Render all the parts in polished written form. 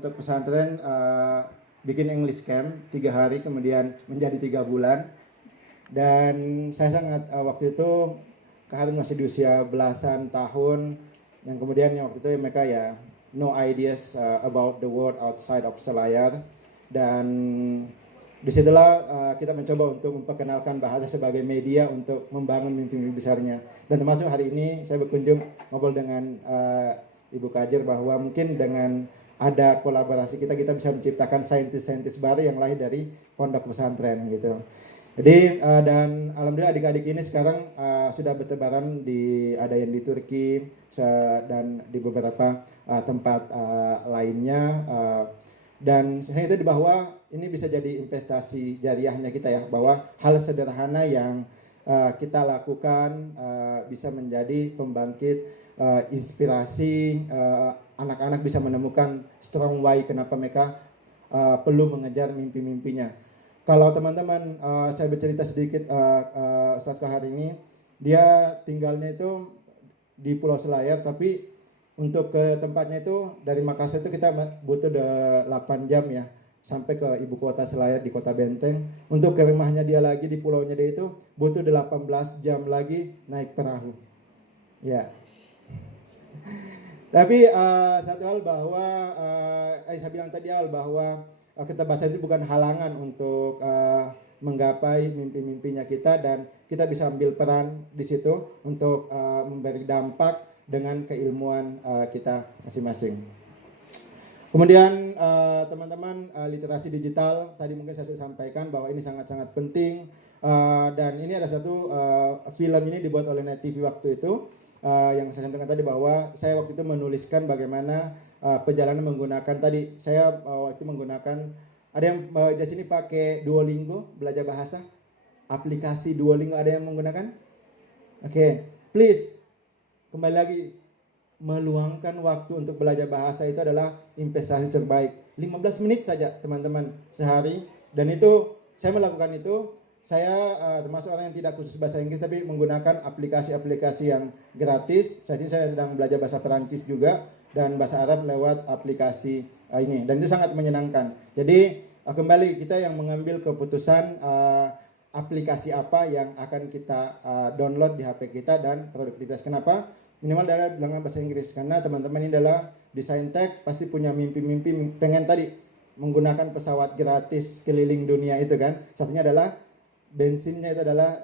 untuk pesantren bikin English Camp 3 hari kemudian menjadi 3 bulan. Dan saya sangat waktu itu Kak Harun masih di usia belasan tahun, dan kemudian yang waktu itu mereka ya no ideas about the world outside of Selayar. Dan disitulah kita mencoba untuk memperkenalkan bahasa sebagai media untuk membangun mimpi-mimpi besarnya. Dan termasuk hari ini saya berkunjung ngobrol dengan Ibu Kajer bahwa mungkin dengan ada kolaborasi kita bisa menciptakan saintis-saintis baru yang lahir dari pondok pesantren gitu. Jadi dan alhamdulillah adik-adik ini sekarang sudah bertebaran ada yang di Turki dan di beberapa tempat lainnya, dan saya itu bahwa ini bisa jadi investasi jariahnya kita ya, bahwa hal sederhana yang kita lakukan bisa menjadi pembangkit inspirasi, anak-anak bisa menemukan strong why kenapa mereka perlu mengejar mimpi-mimpinya. Kalau teman-teman saya bercerita sedikit saat hari ini, dia tinggalnya itu di Pulau Selayar, tapi untuk ke tempatnya itu dari Makassar itu kita butuh 8 jam ya sampai ke ibu kota Selayar di Kota Benteng. Untuk ke rumahnya dia lagi di pulaunya dia itu butuh 18 jam lagi naik perahu. Ya. Tapi satu hal bahwa saya bilang tadi bahwa keterbatasan itu bukan halangan untuk menggapai mimpi-mimpinya kita, dan kita bisa ambil peran di situ untuk memberi dampak dengan keilmuan kita masing-masing. Kemudian teman-teman, literasi digital tadi mungkin saya sudah sampaikan bahwa ini sangat-sangat penting, dan ini ada satu film ini dibuat oleh Net TV waktu itu, yang saya sampaikan tadi bahwa saya waktu itu menuliskan bagaimana perjalanan menggunakan tadi saya waktu menggunakan, ada yang di sini pakai Duolingo belajar bahasa, aplikasi Duolingo ada yang menggunakan? Oke, please kembali lagi, meluangkan waktu untuk belajar bahasa itu adalah investasi terbaik. 15 menit saja teman-teman sehari, dan itu saya melakukan itu. Saya termasuk orang yang tidak khusus bahasa Inggris tapi menggunakan aplikasi-aplikasi yang gratis. Saat ini saya sedang belajar bahasa Perancis juga dan bahasa Arab lewat aplikasi ini, dan itu sangat menyenangkan. Jadi kembali kita yang mengambil keputusan aplikasi apa yang akan kita download di HP kita dan produktivitas. Kenapa? Minimal adalah dengan bahasa Inggris, karena teman-teman ini adalah desain tech, pasti punya mimpi-mimpi pengen tadi menggunakan pesawat gratis keliling dunia itu kan. Satunya adalah bensinnya itu adalah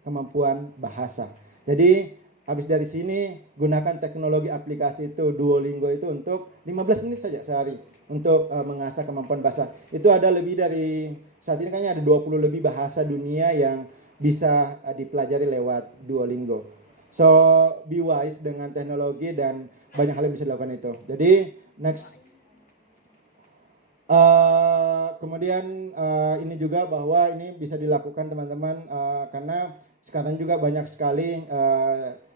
kemampuan bahasa. Jadi habis dari sini gunakan teknologi aplikasi itu Duolingo itu untuk 15 menit saja sehari untuk mengasah kemampuan bahasa. Itu ada lebih dari, saat ini kayaknya ada 20 lebih bahasa dunia yang bisa dipelajari lewat Duolingo. So be wise dengan teknologi dan banyak hal yang bisa dilakukan itu. Jadi next. Kemudian ini juga bahwa ini bisa dilakukan teman-teman karena sekarang juga banyak sekali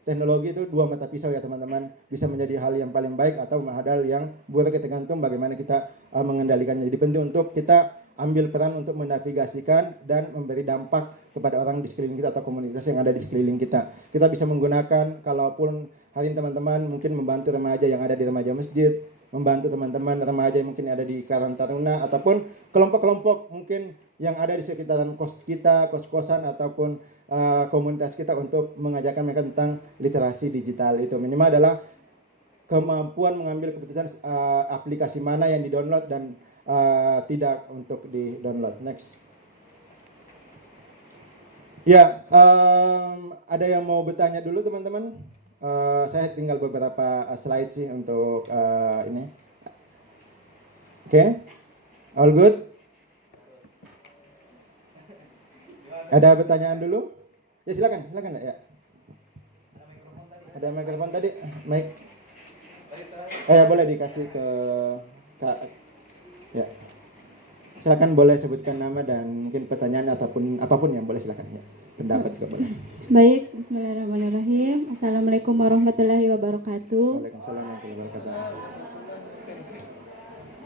teknologi itu dua mata pisau ya teman-teman, bisa menjadi hal yang paling baik atau hal yang buruk, tergantung bagaimana kita mengendalikannya. Jadi penting untuk kita ambil peran untuk menavigasikan dan memberi dampak kepada orang di sekeliling kita atau komunitas yang ada di sekeliling kita. Kita bisa menggunakan, kalaupun hari ini teman-teman mungkin membantu remaja yang ada di remaja masjid, membantu teman-teman remaja yang mungkin ada di Karang Taruna, ataupun kelompok-kelompok mungkin yang ada di sekitaran kos kita, kos-kosan ataupun komunitas kita, untuk mengajarkan mereka tentang literasi digital itu. Minimal adalah kemampuan mengambil keputusan aplikasi mana yang di-download dan tidak untuk di-download. Next. Ya, ada yang mau bertanya dulu teman-teman? Saya tinggal beberapa slide sih untuk ini. Oke, all good? Ada pertanyaan dulu? Ya silakan ya. Ada mikrofon tadi, mic. Ya boleh dikasih ke Kak. Ya, silakan, boleh sebutkan nama dan mungkin pertanyaan ataupun apapun yang boleh, silakan ya. Pendapat juga boleh. Baik, bismillahirrahmanirrahim. Assalamualaikum warahmatullahi wabarakatuh. Waalaikumsalam warahmatullahi wabarakatuh.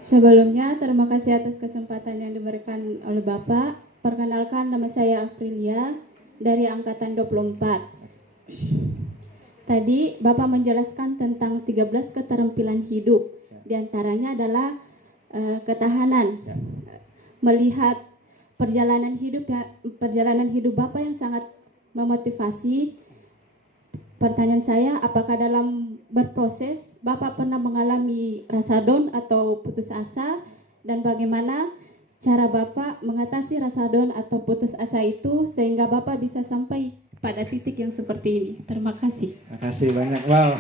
Sebelumnya, terima kasih atas kesempatan yang diberikan oleh Bapak. Perkenalkan, nama saya Afrilia dari Angkatan 24. Tadi Bapak menjelaskan tentang 13 keterampilan hidup. diantaranya adalah ketahanan. Ya. Melihat perjalanan hidup Bapak yang sangat memotivasi. Pertanyaan saya, apakah dalam berproses Bapak pernah mengalami rasa down atau putus asa, dan bagaimana cara Bapak mengatasi rasa down atau putus asa itu sehingga Bapak bisa sampai pada titik yang seperti ini? Terima kasih. Terima kasih banyak. Wow.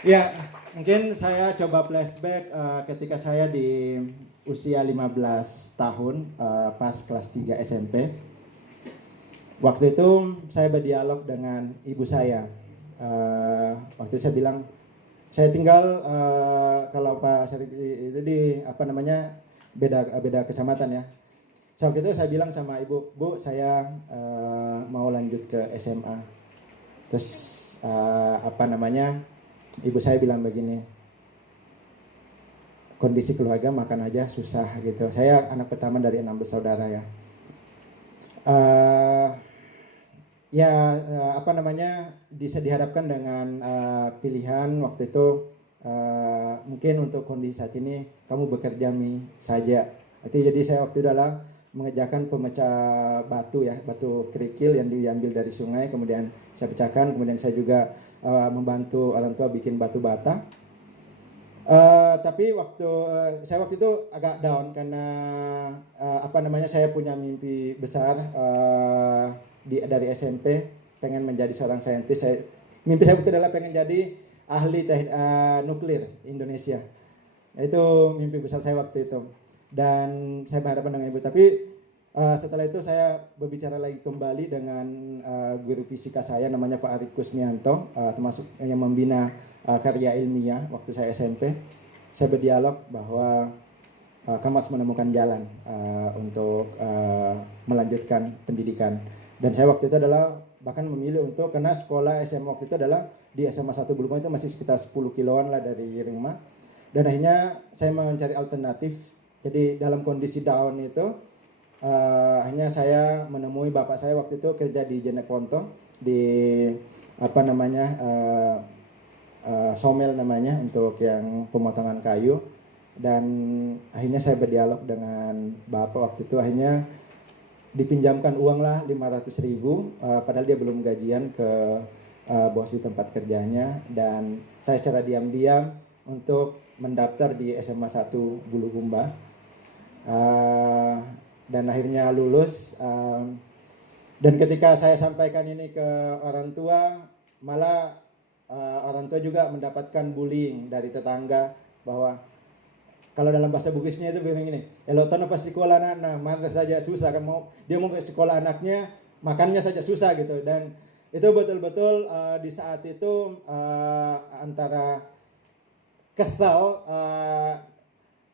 Ya, mungkin saya coba flashback ketika saya di usia 15 tahun pas kelas 3 SMP. Waktu itu saya berdialog dengan ibu saya. Waktu itu saya bilang, saya tinggal kalau Pak Syarif itu di beda kecamatan ya. So, waktu itu saya bilang sama ibu, Bu, saya mau lanjut ke SMA. Terus ibu saya bilang begini, kondisi keluarga makan aja susah gitu. Saya anak pertama dari 6 bersaudara ya. Dihadapkan dengan pilihan waktu itu, mungkin untuk kondisi saat ini kamu bekerja saja. Jadi saya waktu itu adalah mengerjakan pemecah batu ya, batu kerikil yang diambil dari sungai, kemudian saya pecahkan, kemudian saya juga membantu orang tua bikin batu bata. Tapi saya waktu itu agak down karena saya punya mimpi besar dari SMP, pengen menjadi seorang saintis. Mimpi saya itu adalah pengen jadi ahli nuklir Indonesia. Itu mimpi besar saya waktu itu. Dan saya berhadapan dengan ibu. Tapi setelah itu saya berbicara lagi kembali dengan guru fisika saya, namanya Pak Arif Kusmianto, termasuk yang membina karya ilmiah waktu saya SMP. Saya berdialog bahwa kamu harus menemukan jalan untuk melanjutkan pendidikan. Dan saya waktu itu adalah bahkan memilih untuk, karena sekolah SMA waktu itu adalah di SMA 1 Bulukumba itu masih sekitar 10 kiloan lah dari rumah. Dan akhirnya saya mencari alternatif. Jadi dalam kondisi down itu akhirnya saya menemui bapak saya waktu itu kerja di Jeneponto di somel namanya, untuk yang pemotongan kayu. Dan akhirnya saya berdialog dengan bapak waktu itu, akhirnya dipinjamkan uang lah 500.000, padahal dia belum gajian ke bos di tempat kerjanya. Dan saya secara diam-diam untuk mendaftar di SMA 1 Bulukumba, dan akhirnya lulus. Dan ketika saya sampaikan ini ke orang tua, malah orang tua juga mendapatkan bullying dari tetangga, bahwa kalau dalam bahasa Bugisnya itu bilang gini, elotan apa sekolah anak, mana saja susah kan, dia mau ke sekolah anaknya, makannya saja susah gitu. Dan itu betul-betul di saat itu antara kesal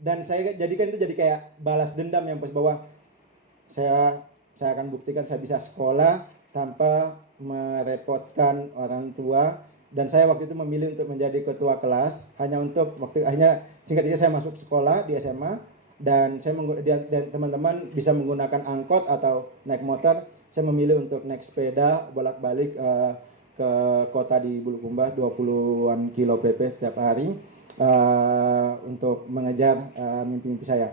dan saya jadikan itu jadi kayak balas dendam, yang pas bahwa saya akan buktikan saya bisa sekolah tanpa merepotkan orang tua. Dan saya waktu itu memilih untuk menjadi ketua kelas akhirnya singkat cerita saya masuk sekolah di SMA, dan dan teman-teman bisa menggunakan angkot atau naik motor. Saya memilih untuk naik sepeda bolak-balik ke kota di Bulukumba, 20-an kilo PP setiap hari untuk mengejar mimpi-mimpi saya.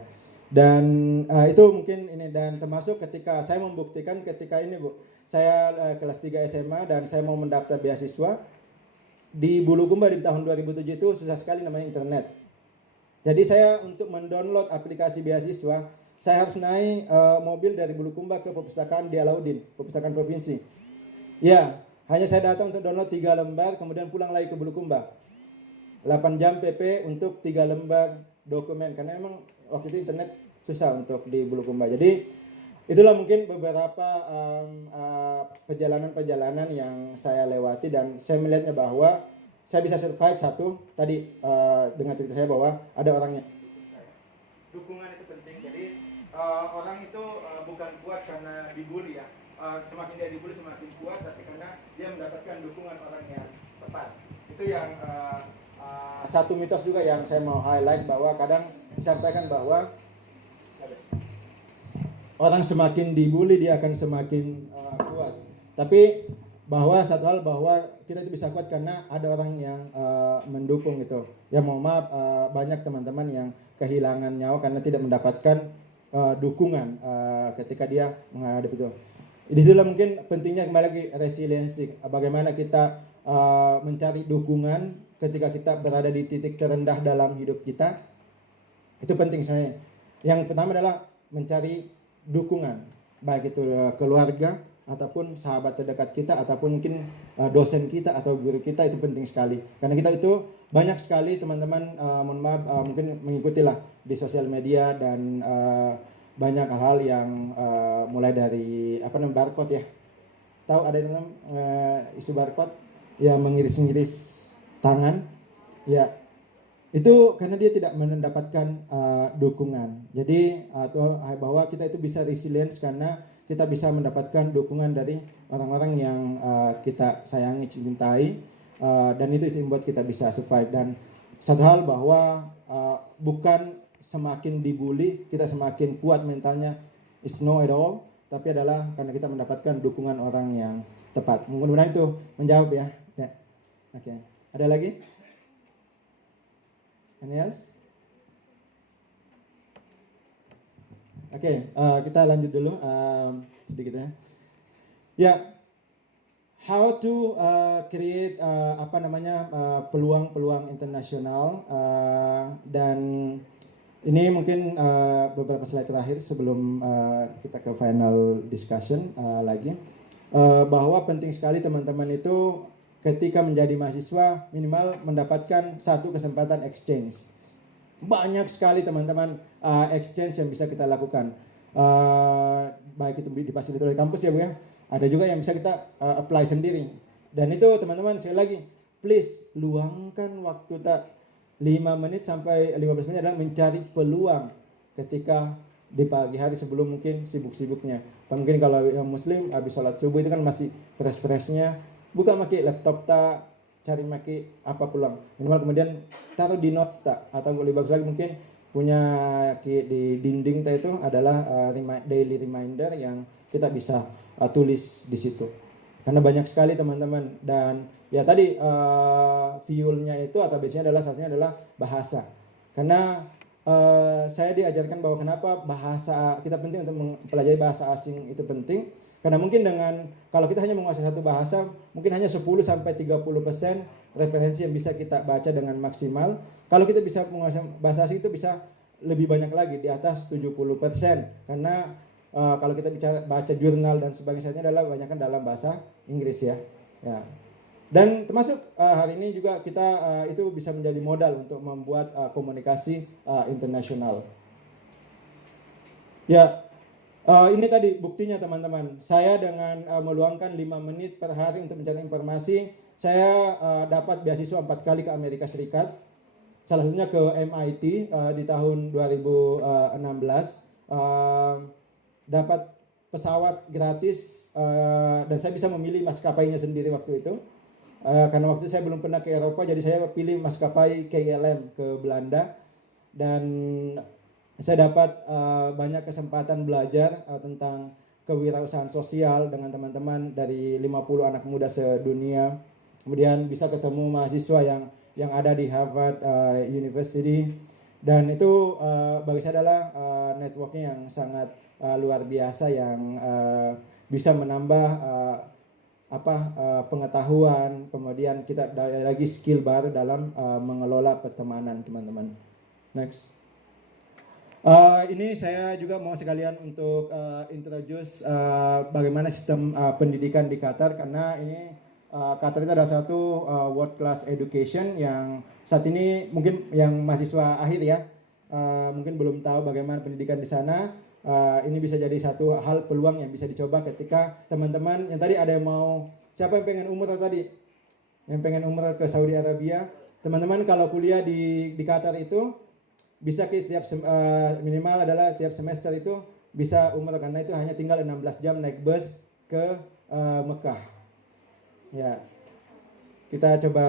Dan itu mungkin ini, dan termasuk ketika saya membuktikan ketika ini Bu, saya kelas 3 SMA dan saya mau mendaftar beasiswa di Bulukumba di tahun 2007 itu susah sekali namanya internet. Jadi saya untuk mendownload aplikasi beasiswa, saya harus naik mobil dari Bulukumba ke perpustakaan di Alauddin, perpustakaan provinsi. Ya, hanya saya datang untuk download 3 lembar, kemudian pulang lagi ke Bulukumba. 8 jam PP untuk 3 lembar dokumen, karena memang waktu itu internet susah untuk di Bulukumba. Jadi itulah mungkin beberapa perjalanan-perjalanan yang saya lewati, dan saya melihatnya bahwa saya bisa survive tadi dengan cerita saya bahwa ada orangnya. Dukungan itu penting. Jadi orang itu bukan kuat karena dibully ya. Semakin dia dibully semakin kuat, tapi karena dia mendapatkan dukungan orang yang tepat. Itu yang satu mitos juga yang saya mau highlight, bahwa kadang disampaikan bahwa orang semakin dibully dia akan semakin kuat. Tapi bahwa satu hal bahwa kita itu bisa kuat karena ada orang yang mendukung gitu. Ya mohon maaf, banyak teman-teman yang kehilangan nyawa karena tidak mendapatkan dukungan ketika dia menghadapi itu. Disitulah mungkin pentingnya kembali lagi resiliensi. Bagaimana kita mencari dukungan ketika kita berada di titik terendah dalam hidup kita. Itu penting sebenarnya. Yang pertama adalah mencari dukungan, baik itu keluarga ataupun sahabat terdekat kita ataupun mungkin dosen kita atau guru kita. Itu penting sekali karena kita itu banyak sekali teman-teman mohon maaf mungkin mengikutilah di sosial media dan banyak hal-hal yang mulai dari barcode ya, tahu ada yang isu barcode ya, mengiris-ngiris tangan ya, itu karena dia tidak mendapatkan dukungan. Jadi bahwa kita itu bisa resilience karena kita bisa mendapatkan dukungan dari orang-orang yang kita sayangi, cintai, dan itu yang membuat kita bisa survive. Dan satu hal bahwa bukan semakin dibully kita semakin kuat mentalnya, is no at all, tapi adalah karena kita mendapatkan dukungan orang yang tepat. Mudah-mudahan itu menjawab ya. Oke. Ada lagi? Any else? Oke, kita lanjut dulu sedikit ya. Ya, how to create peluang-peluang internasional, dan ini mungkin beberapa slide terakhir sebelum kita ke final discussion lagi, bahwa penting sekali teman-teman itu ketika menjadi mahasiswa minimal mendapatkan satu kesempatan exchange. Banyak sekali teman-teman exchange yang bisa kita lakukan, baik itu di fasilitas oleh kampus ya Bu ya, ada juga yang bisa kita apply sendiri. Dan itu teman-teman sekali lagi please luangkan waktu 5 menit sampai 15 menit adalah mencari peluang ketika di pagi hari sebelum mungkin sibuk-sibuknya. Mungkin kalau yang muslim habis sholat subuh itu kan masih fresh-freshnya, buka maki laptop cari maki apa peluang, minimal kemudian taruh di notes atau lebih bagus lagi mungkin punya di dinding itu adalah daily reminder yang kita bisa tulis di situ. Karena banyak sekali teman-teman, dan ya tadi fuelnya itu atau biasanya adalah satunya adalah bahasa. Karena saya diajarkan bahwa kenapa bahasa kita penting untuk mempelajari bahasa asing itu penting. Karena mungkin kalau kita hanya menguasai satu bahasa, mungkin hanya 10-30% referensi yang bisa kita baca dengan maksimal. Kalau kita bisa menguasai bahasa asing itu bisa lebih banyak lagi, di atas 70%. Karena kalau kita baca jurnal dan sebagainya adalah banyakkan dalam bahasa Inggris ya. Dan termasuk hari ini juga kita itu bisa menjadi modal untuk membuat komunikasi internasional. Ya. Ini tadi buktinya teman-teman. Saya dengan meluangkan 5 menit per hari untuk mencari informasi, saya dapat beasiswa 4 kali ke Amerika Serikat. Salah satunya ke MIT di tahun 2016. Dapat pesawat gratis, dan saya bisa memilih maskapainya sendiri waktu itu. Karena waktu itu saya belum pernah ke Eropa, jadi saya pilih maskapai KLM ke Belanda. Dan saya dapat banyak kesempatan belajar tentang kewirausahaan sosial dengan teman-teman dari 50 anak muda sedunia. Kemudian bisa ketemu mahasiswa yang ada di Harvard University, dan itu bagi saya adalah networking yang sangat luar biasa yang bisa menambah pengetahuan, kemudian kita lagi skill baru dalam mengelola pertemanan teman-teman. Next. Ini saya juga mau sekalian untuk introduce bagaimana sistem pendidikan di Qatar, karena ini Qatar itu adalah satu world class education yang saat ini mungkin yang mahasiswa akhir ya mungkin belum tahu bagaimana pendidikan di sana. Ini bisa jadi satu hal peluang yang bisa dicoba ketika teman-teman yang tadi ada yang mau, siapa yang pengen umrah tadi, yang pengen umrah ke Saudi Arabia, teman-teman kalau kuliah di Qatar itu bisa tiap minimal adalah tiap semester itu bisa umrah, karena itu hanya tinggal 16 jam naik bus ke Mekah. Ya, kita coba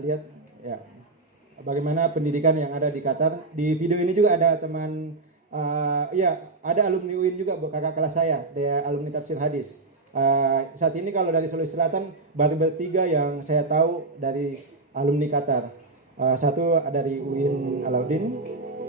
lihat ya bagaimana pendidikan yang ada di Qatar. Di video ini juga ada teman, ada alumni UIN juga, kakak kelas saya, dia alumni tafsir hadis. Saat ini kalau dari Sulawesi Selatan baru bertiga yang saya tahu dari alumni Qatar. Satu dari UIN Alauddin,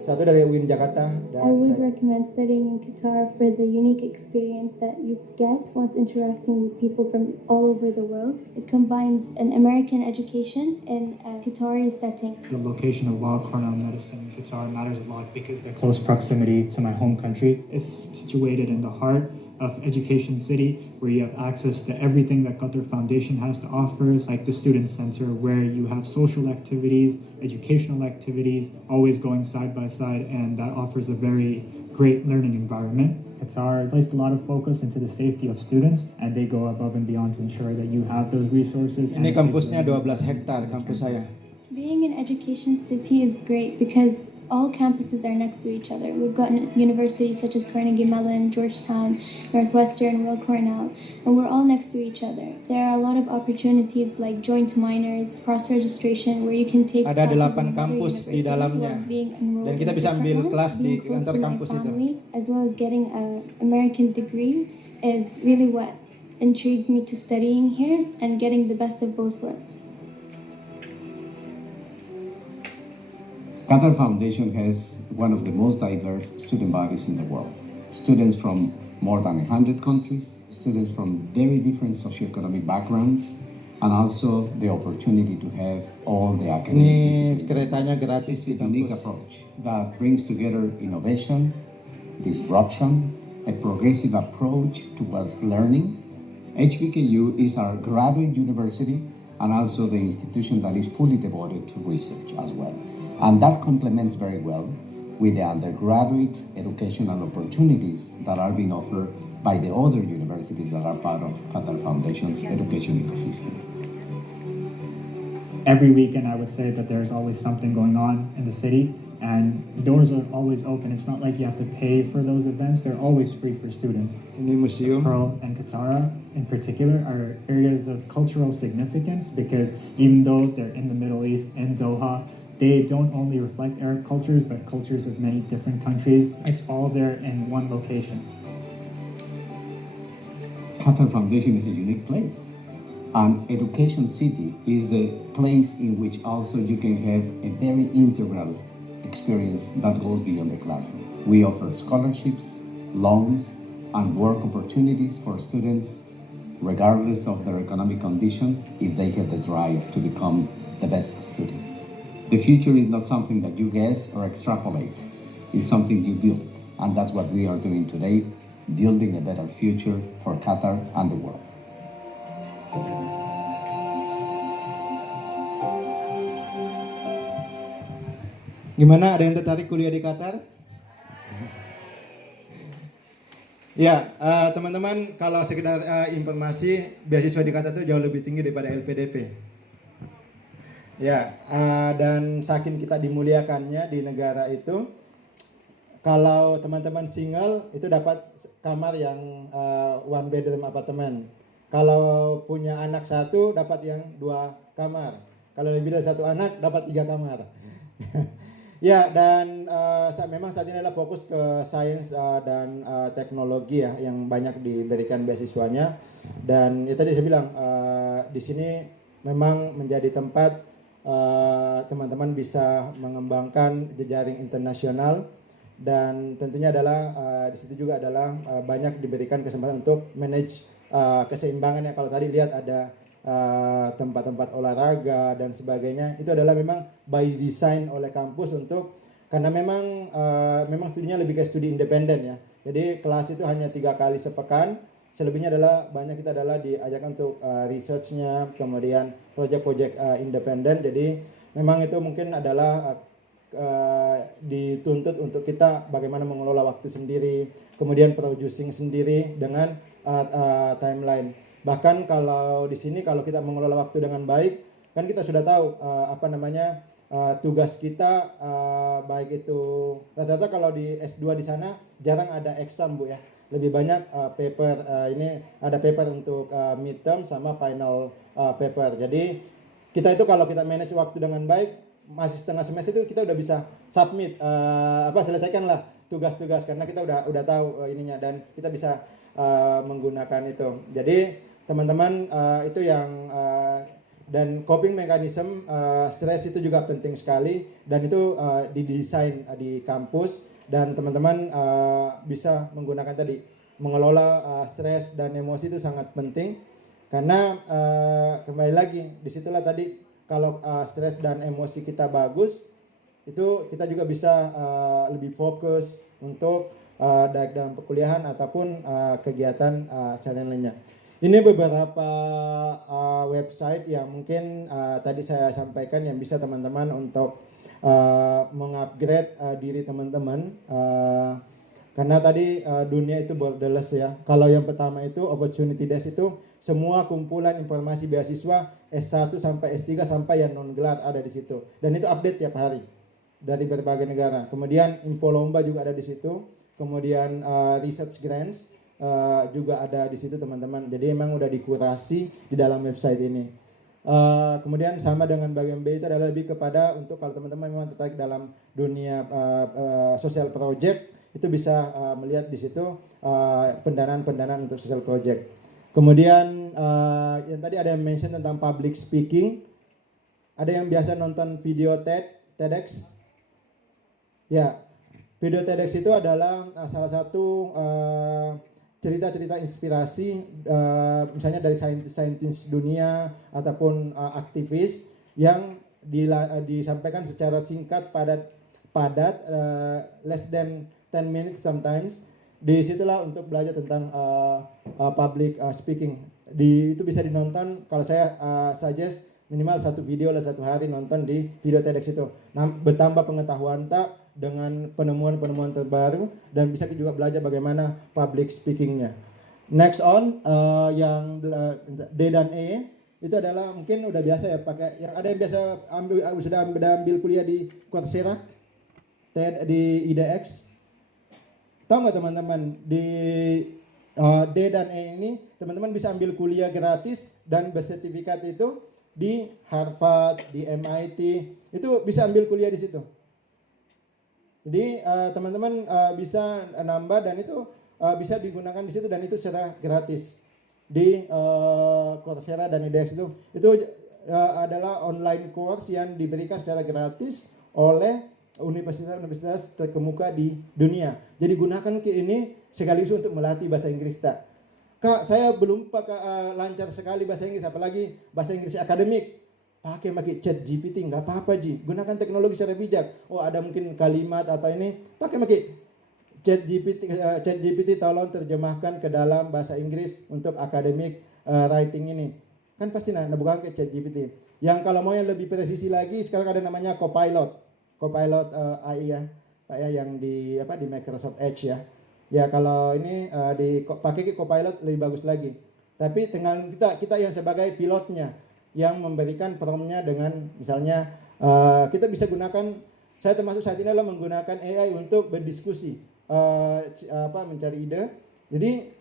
satu dari UIN Jakarta, I dan would saya. recommend studying in Qatar for the unique experience that you get once interacting with people from all over the world. It combines an American education in a Qatari setting. The location of Weill Cornell Medicine in Qatar matters a lot because of the close proximity to my home country. It's situated in the heart of Education City, where you have access to everything that Qatar Foundation has to offer, like the Student Center, where you have social activities, educational activities, always going side by side, and that offers a very great learning environment. Qatar placed a lot of focus into the safety of students, and they go above and beyond to ensure that you have those resources. Ini kampusnya 12 hektar kampus saya. Being an education city is great because all campuses are next to each other. We've got universities such as Carnegie Mellon, Georgetown, Northwestern, Weill Cornell, and we're all next to each other. There are a lot of opportunities like joint minors, cross-registration, where you can take Ada classes 8 in another kampus di university dalamnya. while being enrolled Dan kita in a bisa different ambil one. kelas di Being close antar to my kampus itu. family, as well as getting an American degree is really what intrigued me to studying here and getting the best of both worlds. Qatar Foundation has one of the most diverse student bodies in the world. Students from more than 100 countries, students from very different socioeconomic backgrounds, and also the opportunity to have all the Ini academic disciplines. keretanya gratis It's di a unique kampus. approach that brings together innovation, disruption, a progressive approach towards learning. HBKU is our graduate university and also the institution that is fully devoted to research as well. And that complements very well with the undergraduate educational opportunities that are being offered by the other universities that are part of Qatar Foundation's education ecosystem. Every weekend, I would say that there's always something going on in the city, and doors are always open. It's not like you have to pay for those events. They're always free for students. Ini museum. Pearl and Qatar in particular are areas of cultural significance because even though they're in the Middle East, in Doha, they don't only reflect Arab cultures, but cultures of many different countries. It's all there in one location. Qatar Foundation is a unique place. And Education City is the place in which also you can have a very integral experience that goes beyond the classroom. We offer scholarships, loans, and work opportunities for students regardless of their economic condition if they have the drive to become the best students. The future is not something that you guess or extrapolate. It's something you build. And that's what we are doing today, building a better future for Qatar and the world. Gimana, ada yang tertarik kuliah di Qatar? Ya, teman-teman, kalau sekedar informasi, beasiswa di Qatar itu jauh lebih tinggi daripada LPDP. Ya, dan saking kita dimuliakannya di negara itu, kalau teman-teman single itu dapat kamar yang one bedroom apartemen. Kalau punya anak satu dapat yang 2 kamar. Kalau lebih dari 1 anak dapat 3 kamar. Ya, dan memang saat ini adalah fokus ke sains dan teknologi ya yang banyak diberikan beasiswanya. Dan ya tadi saya bilang di sini memang menjadi tempat teman-teman bisa mengembangkan jejaring internasional, dan tentunya adalah di situ juga adalah banyak diberikan kesempatan untuk manage keseimbangannya. Kalau tadi lihat ada tempat-tempat olahraga dan sebagainya, itu adalah memang by design oleh kampus untuk, karena memang studinya lebih kayak studi independen ya. Jadi kelas itu hanya 3 kali sepekan, selebihnya adalah banyak kita adalah diajarkan untuk researchnya, kemudian proyek-proyek independen. Jadi memang itu mungkin adalah dituntut untuk kita bagaimana mengelola waktu sendiri, kemudian producing sendiri dengan timeline. Bahkan kalau di sini kalau kita mengelola waktu dengan baik, kan kita sudah tahu tugas kita, baik itu rata-rata kalau di S2 di sana jarang ada exam Bu ya. Lebih banyak paper, ini ada paper untuk midterm sama final paper. Jadi kita itu kalau kita manage waktu dengan baik, masih setengah semester itu kita udah bisa submit selesaikan lah tugas-tugas, karena kita udah tahu ininya, dan kita bisa menggunakan itu. Jadi teman-teman itu yang dan coping mechanism stres itu juga penting sekali, dan itu didesain di kampus, dan teman-teman bisa menggunakan tadi mengelola stres dan emosi itu sangat penting, karena kembali lagi disitulah tadi kalau stres dan emosi kita bagus, itu kita juga bisa lebih fokus untuk baik dalam perkuliahan ataupun kegiatan seharian lainnya. Ini beberapa website yang mungkin tadi saya sampaikan yang bisa teman-teman untuk mengupgrade diri teman-teman, karena tadi dunia itu borderless ya. Kalau yang pertama itu Opportunity Desk, itu semua kumpulan informasi beasiswa S1 sampai S3 sampai yang non gelar ada di situ, dan itu update tiap hari dari berbagai negara. Kemudian info lomba juga ada di situ, kemudian research grants juga ada di situ teman-teman. Jadi emang udah dikurasi di dalam website ini. Kemudian sama dengan bagian B itu adalah lebih kepada untuk kalau teman-teman memang tertarik dalam dunia social project, itu bisa melihat di situ pendanaan untuk social project. Kemudian yang tadi ada yang mention tentang public speaking. Ada yang biasa nonton video TEDx? Ya, video TEDx itu adalah salah satu cerita-cerita inspirasi misalnya dari saintis dunia ataupun aktivis yang disampaikan secara singkat, padat, less than 10 minutes sometimes. Disitulah untuk belajar tentang public speaking. Itu bisa dinonton, kalau saya suggest minimal satu video lah satu hari nonton di video TEDx itu. Nah, bertambah pengetahuan tak dengan penemuan-penemuan terbaru, dan bisa juga belajar bagaimana public speakingnya. Next on yang D dan E itu adalah mungkin udah biasa ya pakai, yang ada yang biasa sudah ambil kuliah di Coursera, di IDX. Tahu nggak teman-teman, di D dan E ini teman-teman bisa ambil kuliah gratis dan bersertifikat itu di Harvard, di MIT, itu bisa ambil kuliah di situ. Jadi teman-teman bisa nambah, dan itu bisa digunakan di situ, dan itu secara gratis di Coursera dan IDX itu adalah online course yang diberikan secara gratis oleh universitas-universitas terkemuka di dunia. Jadi gunakan ke ini sekaligus untuk melatih bahasa Inggris tak. Kak, saya belum lancar sekali bahasa Inggris, apalagi bahasa Inggris akademik. Pakai chat GPT, nggak apa-apa Ji. Gunakan teknologi secara bijak. Oh, ada mungkin kalimat atau ini, pakai chat GPT tolong terjemahkan ke dalam bahasa Inggris untuk akademik writing ini. Kan pasti bukan ke chat GPT. Yang kalau mau yang lebih presisi lagi, sekarang ada namanya Copilot AI ya, Pak ya, yang di Microsoft Edge ya. Ya kalau ini pakai Copilot lebih bagus lagi. Tapi dengan kita yang sebagai pilotnya, yang memberikan promptnya dengan misalnya kita bisa gunakan, saya termasuk saat ini adalah menggunakan AI untuk berdiskusi, mencari ide. Jadi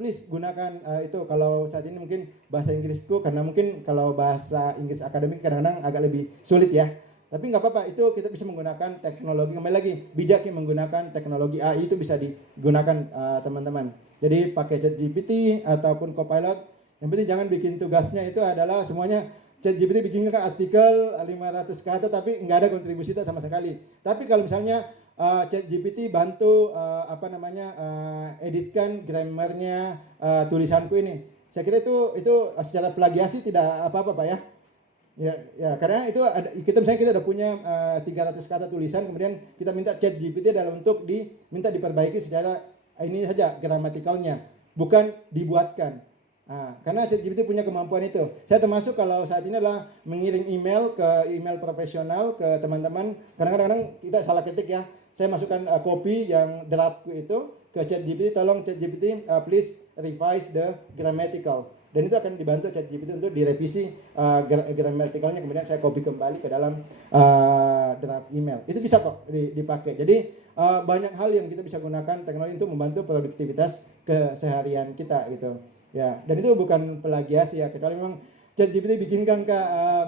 please gunakan itu. Kalau saat ini mungkin bahasa Inggrisku, karena mungkin kalau bahasa Inggris akademik kadang-kadang agak lebih sulit ya. Tapi nggak apa-apa, itu kita bisa menggunakan teknologi. Kembali lagi, bijaknya menggunakan teknologi AI itu bisa digunakan teman-teman. Jadi pakai ChatGPT ataupun Copilot. Yang penting jangan bikin tugasnya itu adalah semuanya ChatGPT bikin artikel 500 kata tapi nggak ada kontribusi sama sekali. Tapi kalau misalnya ChatGPT bantu editkan grammarnya tulisanku ini, saya kira itu secara plagiasi tidak apa-apa Pak ya. Ya, karena itu kita udah punya 300 kata tulisan, kemudian kita minta ChatGPT adalah untuk diminta diperbaiki secara ini saja gramatikalnya, bukan dibuatkan. Nah, karena ChatGPT punya kemampuan itu. Saya termasuk kalau saat ini adalah mengirim email ke email profesional ke teman-teman. Kadang-kadang kita salah ketik ya. Saya masukkan copy yang draftku itu ke ChatGPT. Tolong ChatGPT please revise the grammatical. Dan itu akan dibantu ChatGPT untuk direvisi gramatikalnya. Kemudian saya copy kembali ke dalam draft email. Itu bisa kok dipakai. Jadi banyak hal yang kita bisa gunakan teknologi untuk membantu produktivitas keseharian kita gitu. Ya, dan itu bukan plagiasi ya, kecuali memang ChatGPT bikinkan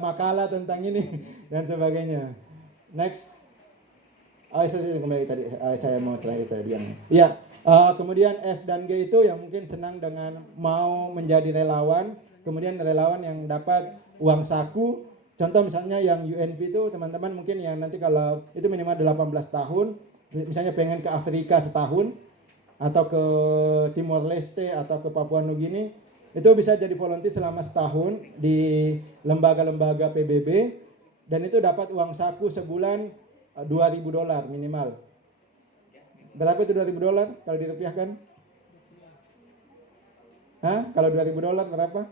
makalah tentang ini dan sebagainya. Next. Kembali tadi saya mau terakhir tadi yang. Ya, Kemudian F dan G itu yang mungkin senang dengan mau menjadi relawan. Kemudian relawan yang dapat uang saku. Contoh misalnya yang UNV itu teman-teman mungkin yang nanti kalau itu minimal 18 tahun. Misalnya pengen ke Afrika setahun. Atau ke Timor Leste atau ke Papua Nugini. Itu bisa jadi volunteer selama setahun di lembaga-lembaga PBB. Dan itu dapat uang saku sebulan $2.000 minimal. Berapa itu $2.000 kalau dirupiahkan? Hah? Kalau $2.000 berapa?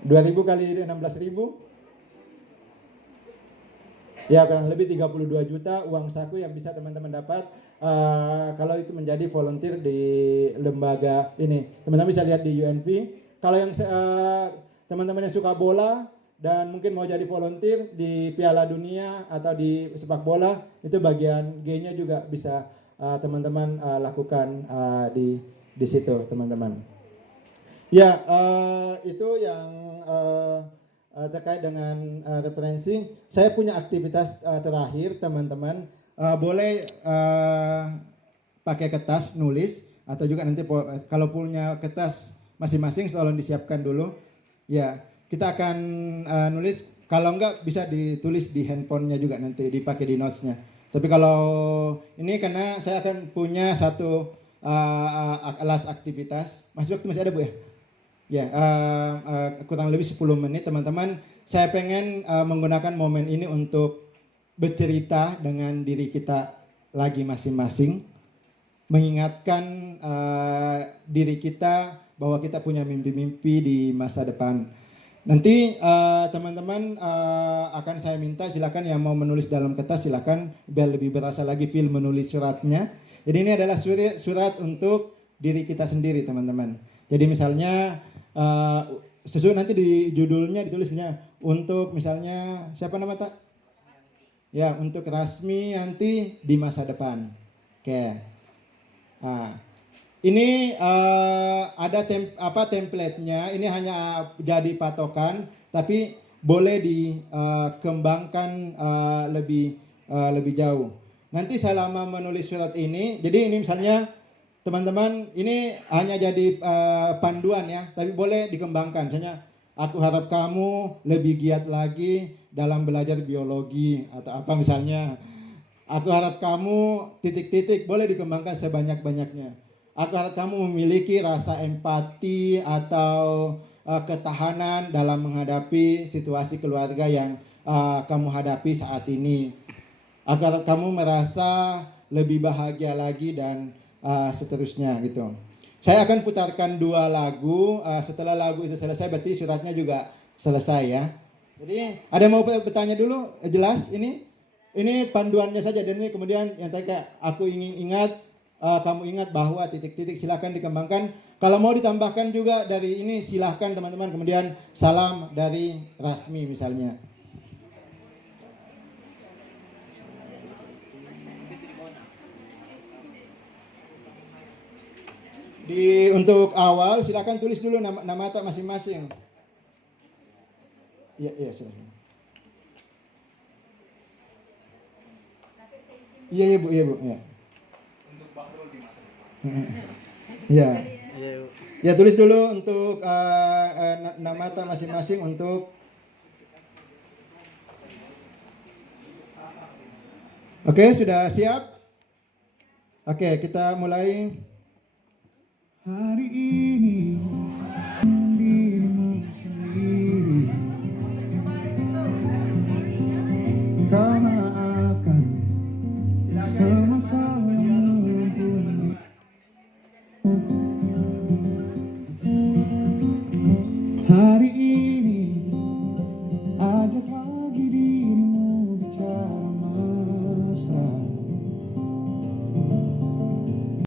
2.000 kali 16.000? Ya kurang lebih 32 juta uang saku yang bisa teman-teman dapat kalau itu menjadi volunteer di lembaga ini. Teman-teman bisa lihat di UNV. Kalau yang teman-teman yang suka bola dan mungkin mau jadi volunteer di Piala Dunia atau di sepak bola, itu bagian G-nya juga bisa teman-teman lakukan di situ, teman-teman. Ya, itu yang terkait dengan referensi. Saya punya aktivitas terakhir, teman-teman. Boleh pakai kertas nulis atau juga nanti kalau punya kertas masing-masing tolong disiapkan dulu. Ya. Kita akan nulis, kalau enggak bisa ditulis di handphonenya juga nanti dipakai di notesnya. Tapi kalau ini karena saya akan punya satu alas aktivitas. Masih waktu masih ada Bu ya? Ya, kurang lebih 10 menit teman-teman. Saya pengen menggunakan momen ini untuk bercerita dengan diri kita lagi masing-masing. Mengingatkan diri kita bahwa kita punya mimpi-mimpi di masa depan. Nanti teman-teman akan saya minta silakan yang mau menulis dalam kertas silakan biar lebih berasa lagi feel menulis suratnya. Jadi ini adalah surat untuk diri kita sendiri teman-teman. Jadi misalnya sesuai nanti di judulnya ditulisnya untuk misalnya siapa nama tak? Ya untuk Rasmi nanti di masa depan. Oke. Ini ada template-nya. Ini hanya jadi patokan, tapi boleh dikembangkan lebih jauh. Nanti selama menulis surat ini, jadi ini misalnya teman-teman ini hanya jadi panduan ya, tapi boleh dikembangkan. Misalnya, aku harap kamu lebih giat lagi dalam belajar biologi atau apa misalnya. Aku harap kamu titik-titik boleh dikembangkan sebanyak-banyaknya. Aku harap kamu memiliki rasa empati atau ketahanan dalam menghadapi situasi keluarga yang kamu hadapi saat ini. Aku harap kamu merasa lebih bahagia lagi dan seterusnya gitu. Saya akan putarkan 2 lagu. Setelah lagu itu selesai berarti suratnya juga selesai ya. Jadi ada yang mau bertanya dulu? Jelas ini? Ini panduannya saja dan ini kemudian yang tadi kayak aku ingin ingat. Kamu ingat bahwa titik-titik silakan dikembangkan. Kalau mau ditambahkan juga dari ini silahkan teman-teman. Kemudian salam dari Rasmi misalnya. Untuk awal silakan tulis dulu nama tak masing-masing. Iya silakan. Iya Bu ya. Ya. Ya tulis dulu untuk nama masing-masing untuk. Oke, sudah siap? Oke, kita mulai. Hari ini